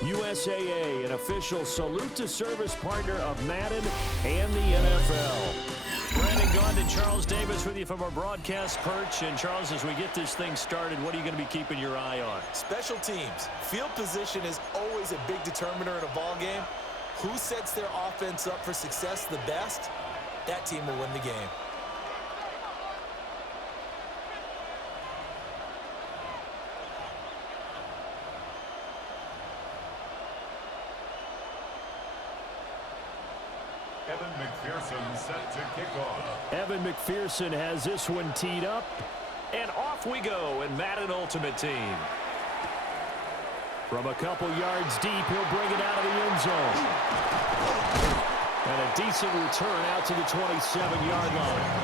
USAA, an official salute to service partner of Madden and the NFL. Brandon Gaudin and Charles Davis with you from our broadcast perch. And Charles, as we get this thing started, what are you going to be keeping your eye on? Special teams. Field position is always a big determiner in a ball game. Who sets their offense up for success the best? That team will win the game. Evan McPherson set to kick off. Evan McPherson has this one teed up. And off we go in Madden Ultimate Team. From a couple yards deep, he'll bring it out of the end zone. And a decent return out to the 27-yard line.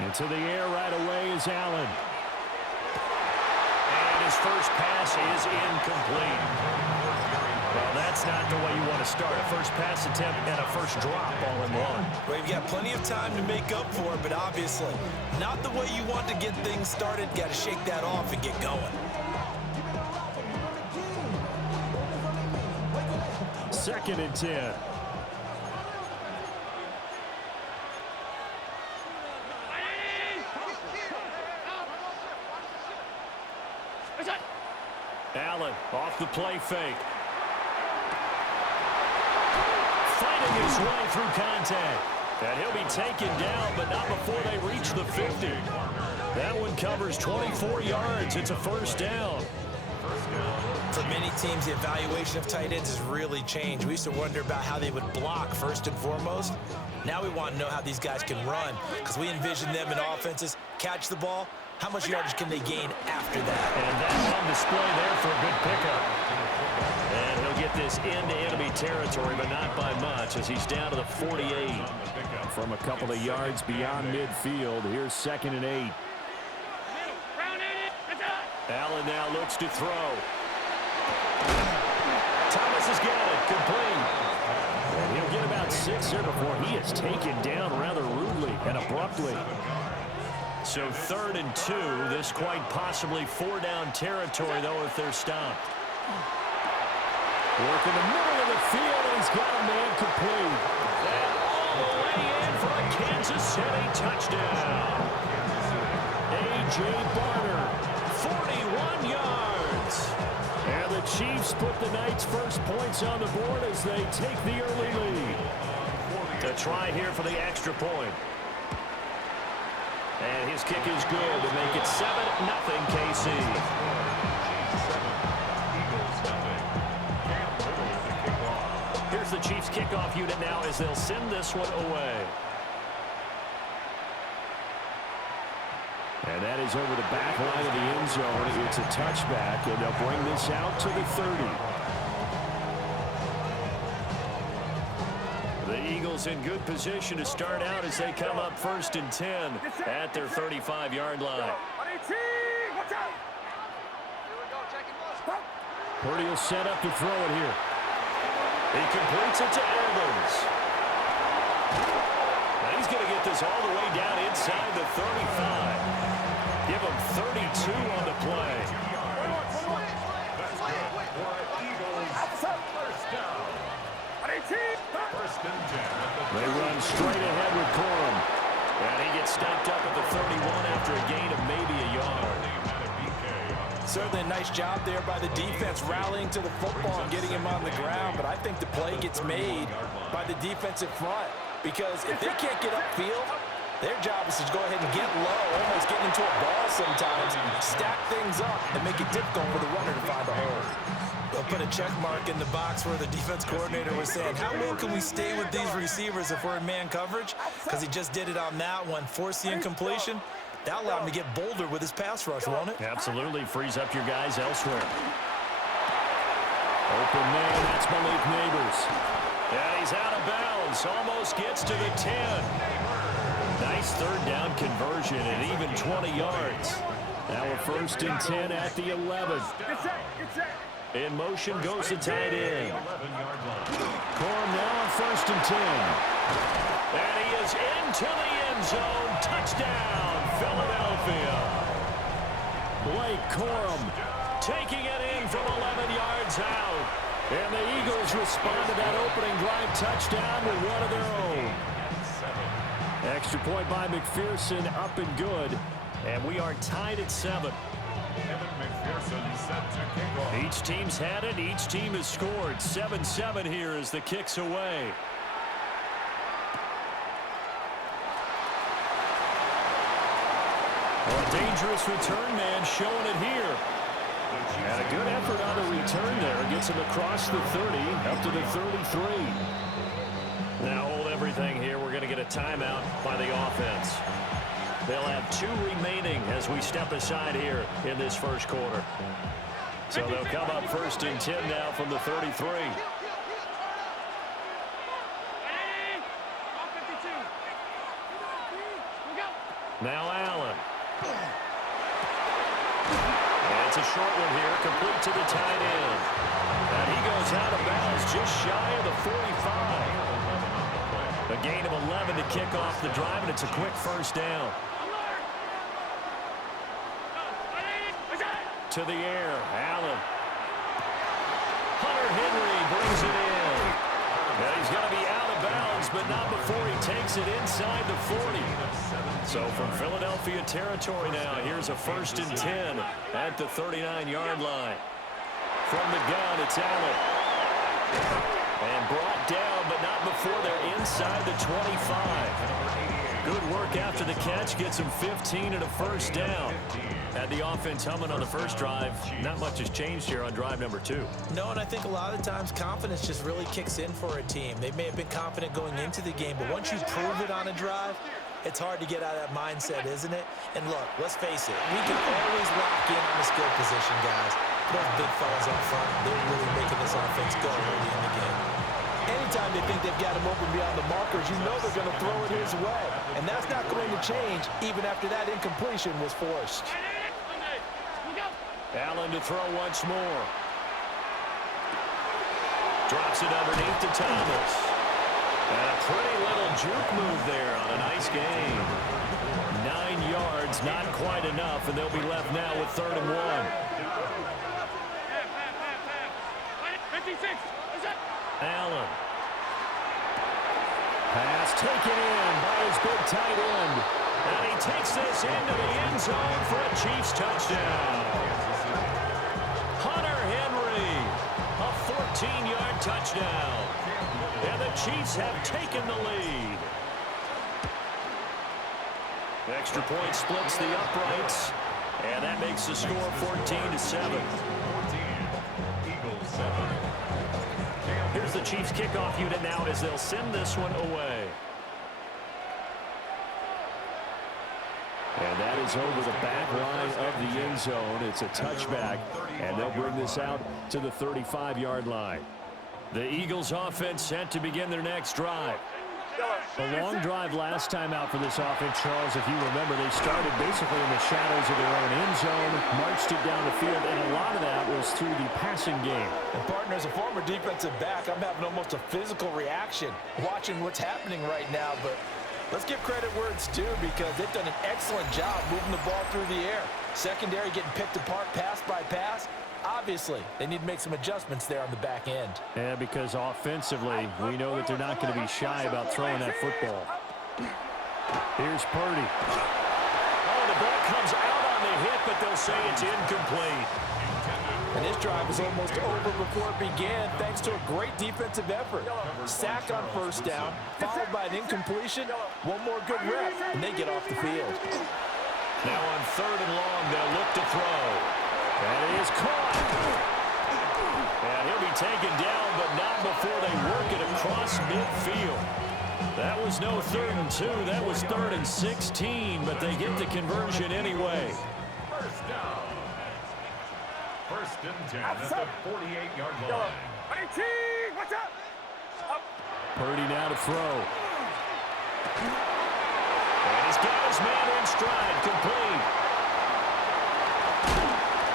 Into the air right away is Allen. And his first pass is incomplete. Well, that's not the way you want to start. A first pass attempt and a first drop all in one. Well, you've got plenty of time to make up for it, but obviously not the way you want to get things started. Got to shake that off and get going. 2nd and 10. Allen off the play fake. Fighting his way through contact. And he'll be taken down, but not before they reach the 50. That one covers 24 yards. It's a first down. For many teams, the evaluation of tight ends has really changed. We used to wonder about how they would block first and foremost. Now we want to know how these guys can run, because we envision them in offenses catch the ball. How much yardage can they gain after that? And that's on display there for a good pickup. And he'll get this into enemy territory, but not by much, as he's down to the 48. From a couple of yards beyond midfield, here's 2nd and 8. Allen now looks to throw. Thomas has got it, complete. And he'll get about 6 here before he is taken down rather rudely and abruptly. So 3rd and 2, this quite possibly 4-down territory, though, if they're stopped. Work in the middle of the field, and he's got a man complete. And all the way in for a Kansas City touchdown. A.J. Barner, 41 yards. And the Chiefs put the Knights' first points on the board as they take the early lead. To try here for the extra point. And his kick is good to make it 7-0 KC. Here's the Chiefs kickoff unit now as they'll send this one away. And that is over the back line of the end zone. It's a touchback, and they'll bring this out to the 30. The Eagles in good position to start out as they come up 1st and 10 at their 35-yard line. Purdy will set up to throw it here. He completes it to Evans. Now he's going to get this all the way down inside the 35. Give him 32 on the play. They run straight ahead with Corum. And he gets stopped up at the 31 after a gain of maybe a yard. Certainly a nice job there by the defense rallying to the football and getting him on the ground. But I think the play gets made by the defensive front. Because if they can't get upfield, their job is to go ahead and get low, almost get into a ball sometimes, stack things up, and make it difficult for the runner to find a hole. They'll put a check mark in the box where the defense coordinator was saying, how low can we stay with these receivers if we're in man coverage? Because he just did it on that one, forced the incompletion. That'll allow him to get bolder with his pass rush, won't it? Absolutely. Frees up your guys elsewhere. Open man, that's Malik Neighbors. And he's out of bounds, almost gets to the 10. Nice 3rd down conversion at even 20 yards. Now a 1st and 10 at the 11. In motion goes the tight end. 11-yard line. Corum now on 1st and 10. And he is into the end zone. Touchdown, Philadelphia. Blake Corum taking it in from 11 yards out. And the Eagles respond to that opening drive touchdown with one of their own. Extra point by McPherson, up and good. And we are tied at 7. Evan McPherson set to kick off. Each team's had it. Each team has scored. 7-7 here as the kick's away. A dangerous return man showing it here. And a good effort on the return there. Gets him across the 30, up to the 33. Now hold everything here. We're going to get a timeout by the offense. They'll have 2 remaining as we step aside here in this first quarter. So they'll come up 1st and 10 now from the 33. Now Allen. And it's a short one here, complete to the tight end. And he goes out of bounds just shy of the 45. A gain of 11 to kick off the drive, and it's a quick first down. To the air, Allen. Hunter Henry brings it in. And he's going to be out of bounds, but not before he takes it inside the 40. So from Philadelphia territory now, here's a 1st and 10 at the 39-yard line. From the gun, it's Allen. And brought down, but not before they're inside the 25. Good work after the catch. Gets him 15 and a first down. Had the offense humming on the first drive. Not much has changed here on drive number 2. No, and I think a lot of times confidence just really kicks in for a team. They may have been confident going into the game, but once you prove it on a drive, it's hard to get out of that mindset, isn't it? And look, let's face it, we can always lock in on the skill position, guys. Those big fellas up front, they're really making this offense go early in the game. Anytime they think they've got him open beyond the markers, you know they're going to throw it his way. And that's not going to change even after that incompletion was forced. Allen to throw once more. Drops it underneath to Thomas. And a pretty little juke move there on a nice gain. 9 yards, not quite enough, and they'll be left now with 3rd and 1. Allen. Pass taken in by his big tight end. And he takes this into the end zone for a Chiefs touchdown. Hunter Henry, a 14-yard touchdown. And the Chiefs have taken the lead. Extra point splits the uprights. And that makes the score 14-7. Eagles 7. Here's the Chiefs kickoff unit now as they'll send this one away. And that is over the back line of the end zone. It's a touchback, and they'll bring this out to the 35-yard line. The Eagles offense set to begin their next drive. A long drive last time out for this offense, Charles. If you remember, they started basically in the shadows of their own end zone, marched it down the field, and a lot of that was through the passing game. And partner, as a former defensive back, I'm having almost a physical reaction watching what's happening right now. But let's give credit where it's due, because they've done an excellent job moving the ball through the air. Secondary getting picked apart pass by pass. Obviously, they need to make some adjustments there on the back end. Yeah, because offensively, we know that they're not going to be shy about throwing that football. Here's Purdy. Oh, the ball comes out on the hit, but they'll say it's incomplete. And this drive was almost over before it began, thanks to a great defensive effort. Sack on first down, followed by an incompletion. One more good rep, and they get off the field. Now on 3rd and long, they'll look to throw. And it is caught. And he'll be taken down, but not before they work it across midfield. That was no 3rd and 2. That was 3rd and 16, but they get the conversion anyway. First down. 1st and 10 at the 48-yard line. Purdy now to throw. And he's got his man in stride, complete.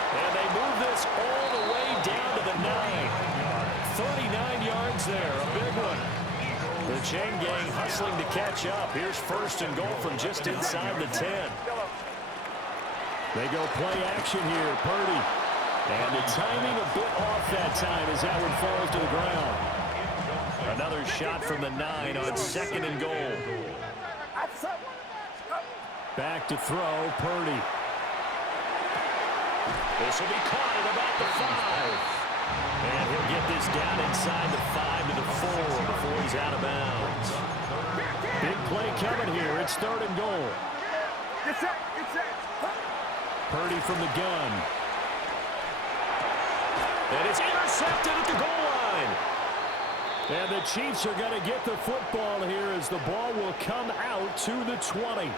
And they they move this all the way down to the 9. 39 yards there, a big one. The chain gang hustling to catch up. Here's first and goal from just inside the 10. They go play action here, Purdy. And the timing a bit off that time as that one falls to the ground. Another shot from the 9 on second and goal. Back to throw, Purdy. This will be caught at about the 5. And he'll get this down inside the 5 to the 4 before he's out of bounds. Big play coming here. It's third and goal. Purdy from the gun. And it's intercepted at the goal line. And the Chiefs are going to get the football here as the ball will come out to the 20.